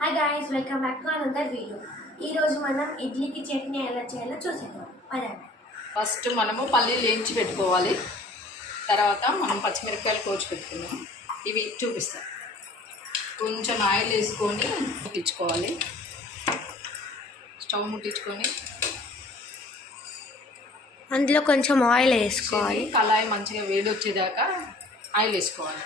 Hi guys, welcome back to another video. ఈరోజు మనం ఇడ్లీకి చట్నీ ఎలా చేయాలో చూసేద్దాం. పదండి. ఫస్ట్ మనము పల్లీలు వేయించి పెట్టుకోవాలి. తర్వాత మనం పచ్చిమిరపకాయలు కోచి పెట్టుకున్నాం. ఇవి చూపిస్తాం. కొంచెం ఆయిల్ వేసుకొని ముట్టించుకోవాలి. స్టవ్ ముట్టించుకొని అందులో కొంచెం ఆయిల్ వేసుకోవాలి. కళాయి మంచిగా వేడి వచ్చేదాకా ఆయిల్ వేసుకోవాలి.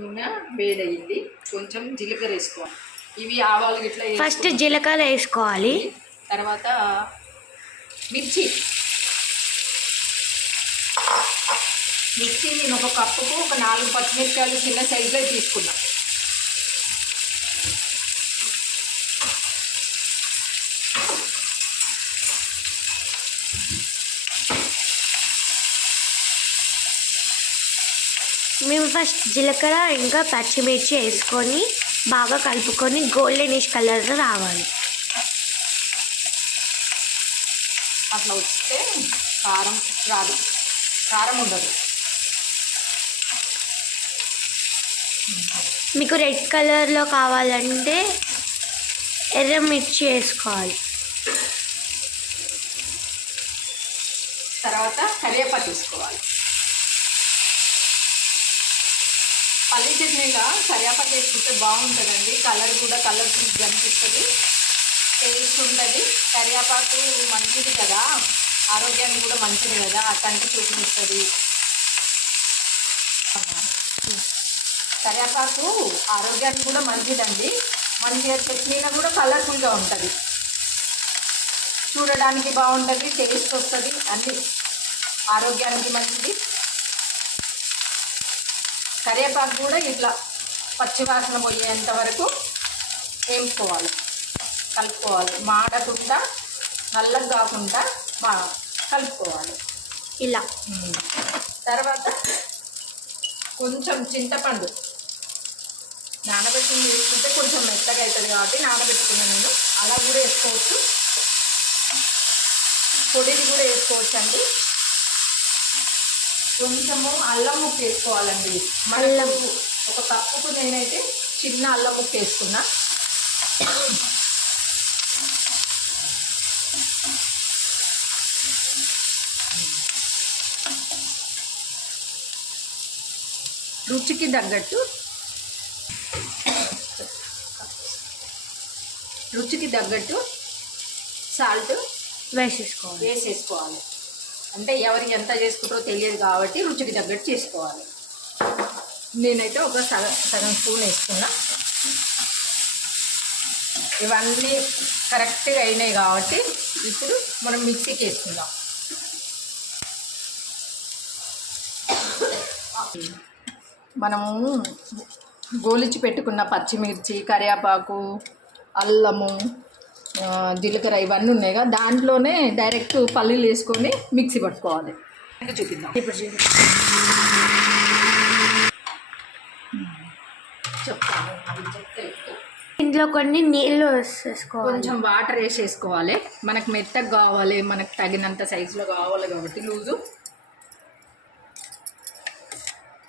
నూనె వేడయింది. కొంచెం జీలకర్ర వేసుకోవాలి. ఇవి ఆవాలు ఇట్లా ఫస్ట్ జీలకర్ర వేసుకోవాలి. తర్వాత మిర్చి నేను ఒక కప్పుకు ఒక 4 పచ్చిమిరపకాయలు చిన్న సైజులో తీసుకున్నా. మేము ఫస్ట్ జీలకర్ర ఇంకా పచ్చిమిర్చి వేసుకొని బాగా కలుపుకొని గోల్డెనిష్ కలర్ రావాలి. అట్లా వస్తే కారం రాదు, కారం ఉండదు. మీకు రెడ్ కలర్లో కావాలంటే ఎర్ర మిర్చి వేసుకోవాలి. తర్వాత కరివేపాకు తీసుకోవాలి. పల్లి చట్నీగా కరివేపాకు వేసుకుంటే బాగుంటుందండి. కలర్ కూడా కలర్ఫుల్ కనిపిస్తుంది, టేస్ట్ ఉంటుంది. కరివేపాకు మంచిది కదా, ఆరోగ్యానికి కూడా మంచిది కదా, కంటి చూపిస్తుంది. కరివేపాకు ఆరోగ్యానికి కూడా మంచిదండి. మంచిగా చట్నీలో కూడా కలర్ఫుల్గా ఉంటుంది, చూడడానికి బాగుంటుంది, టేస్ట్ వస్తుంది, అన్నీ ఆరోగ్యానికి మంచిది. కరివేపాకు కూడా ఇట్లా పచ్చివాసన పోయేంత వరకు వేయించుకోవాలి, కలుపుకోవాలి. మాడకుండా నల్లగా కాకుండా కలుపుకోవాలి ఇలా. తర్వాత కొంచెం చింతపండు నానబెట్టింది వేసుకుంటే కొంచెం మెత్తగా అవుతుంది కాబట్టి నానబెట్టుకున్నాను నేను. అలా కూడా వేసుకోవచ్చు, పొడిది కూడా వేసుకోవచ్చు అండి. కొంచెము అల్లం ముక్క వేసుకోవాలండి. అల్లం ఒక కప్పుకు నేనైతే చిన్న అల్లం ముక్క వేసుకున్నా. రుచికి తగ్గట్టు సాల్ట్ వేసేసుకోవాలి. అంటే ఎవరు ఎంత చేసుకుంటారో తెలియదు కాబట్టి రుచికి తగ్గట్టు చేసుకోవాలి. నేనైతే ఒక సగం స్పూన్ వేసుకున్నా. ఇవన్నీ కరెక్ట్గా అయినాయి కాబట్టి ఇప్పుడు మనం మిక్సీకి వేసుకుందాం. మనము గోలిచి పెట్టుకున్న పచ్చిమిర్చి, కరివేపాకు, అల్లము, జీలకర్ర ఇవన్నీ ఉన్నాయి కదా, దాంట్లోనే డైరెక్ట్ పల్లీలు వేసుకొని మిక్సీ పట్టుకోవాలి. చూపిద్దాం ఇప్పుడు. చెప్తాను. ఇంట్లో కొన్ని నీళ్ళు వేసేసుకోవాలి, కొంచెం వాటర్ వేసేసుకోవాలి. మనకు మెత్తగా కావాలి, మనకు తగినంత సైజులో కావాలి కాబట్టి లూజు.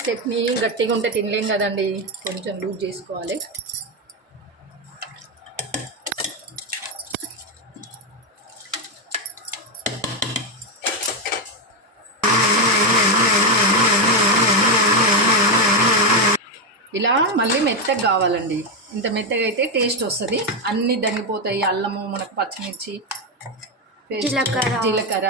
చట్నీ గట్టిగా ఉంటే తినలేం కదండి, కొంచెం లూజ్ చేసుకోవాలి. ఇలా మళ్ళీ మెత్తగా కావాలండి. ఇంత మెత్తగా అయితే టేస్ట్ వస్తుంది, అన్నీ దంగిపోతాయి. అల్లము, మనకు పచ్చిమిర్చి, జీలకర్ర,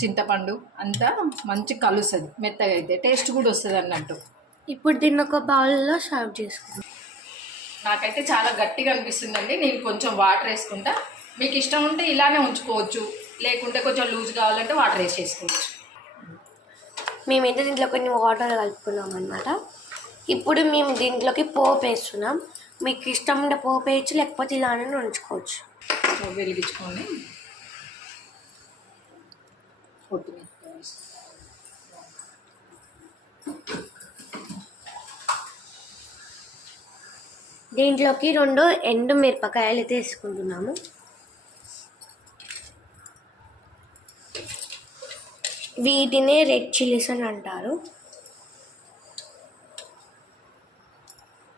చింతపండు అంతా మంచి కలుస్తుంది. మెత్తగా అయితే టేస్ట్ కూడా వస్తుంది అన్నట్టు. ఇప్పుడు దీన్ని ఒక బౌల్లో సర్వ్ చేసుకుంటాం. నాకైతే చాలా గట్టిగా అనిపిస్తుందండి. నేను కొంచెం వాటర్ వేసుకుంటా. మీకు ఇష్టం ఉంటే ఇలానే ఉంచుకోవచ్చు, లేకుంటే కొంచెం లూజ్ కావాలంటే వాటర్ వేసేసుకోవచ్చు. మేమైతే దీంట్లో కొన్ని వాటర్ కలుపుకున్నాం అన్నమాట. ఇప్పుడు మేము దీంట్లోకి పోపు వేస్తున్నాం. మీకు ఇష్టం ఉంటే పోపు వేయచ్చు, లేకపోతే ఇలానే ఉంచుకోవచ్చు. వెలిగించుకొని దీంట్లోకి 2 ఎండు మిరపకాయలు అయితే వేసుకుంటున్నాము. వీటినే రెడ్ చిల్లీస్ అని అంటారు.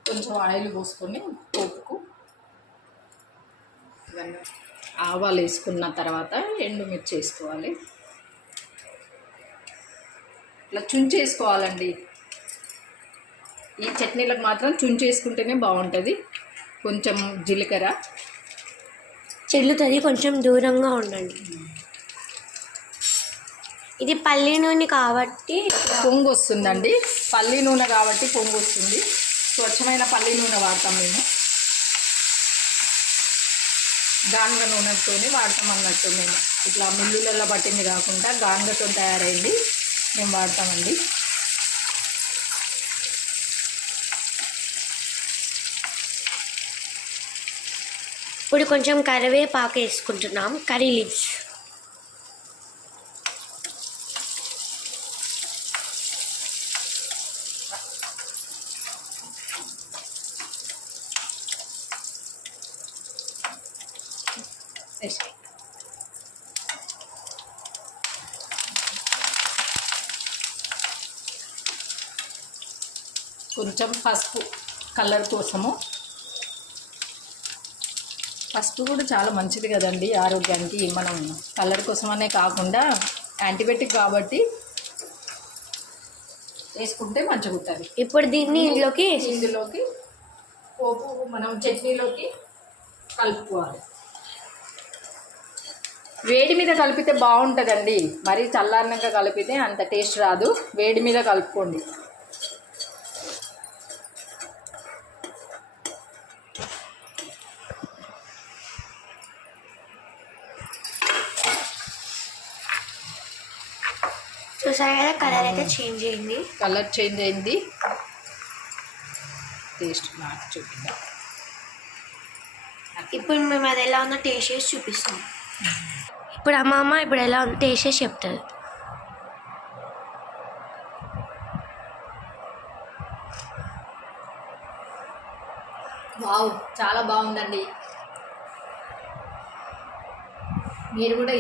కొంచెం ఆయిల్ పోసుకొని పోపుకు ఆవాలు వేసుకున్న తర్వాత ఎండుమిర్చి వేసుకోవాలి. ఇట్లా చుంచేసుకోవాలండి. ఈ చట్నీలకు మాత్రం చుంచేసుకుంటేనే బాగుంటుంది. కొంచెం జీలకర్ర చెల్లుతుంది, కొంచెం దూరంగా ఉండండి. ఇది పల్లి నూనె కాబట్టి పొంగు వస్తుందండి. పల్లి నూనె కాబట్టి పొంగు వస్తుంది. స్వచ్ఛమైన పల్లి నూనె వాడతాం మేము. గానుగ నూనెతోనే వాడతాం అన్నట్టు. మేము ఇట్లా మిల్లులలో పట్టింది కాకుండా గానుగతో తయారైంది మేము వాడతామండి. ఇప్పుడు కొంచెం కరివేపాకు వేసుకుంటున్నాం, కర్రీ లీవ్స్. కొంచెం పసుపు కలర్ కోసము. పసుపు కూడా చాలా మంచిది కదండి ఆరోగ్యానికి. మనం కలర్ కోసమనే కాకుండా యాంటీబయాటిక్ కాబట్టి వేసుకుంటే మంచిగా ఉంటుంది. ఇప్పుడు దీన్ని ఇందులోకి పోపు మనం చట్నీలోకి కలుపుకోవాలి. వేడి మీద కలిపితే బాగుంటుందండి. మరీ చల్లారినాక కలిపితే అంత టేస్ట్ రాదు. వేడి మీద కలుపుకోండి. చూసారు కదా, కలర్ అయితే చేంజ్ అయింది. కలర్ చేంజ్ అయింది. టేస్ట్ నాకు చూపిద్దాం. ఇప్పుడు మేము అది ఎలా ఉందో టేస్ట్ చేసి చూపిస్తాం. ఇప్పుడు అమ్మమ్మ ఇప్పుడు ఎలా ఉందో టేస్ట్ చేసి చెప్తుంది. వావ్, చాలా బాగుందండి. మీరు కూడా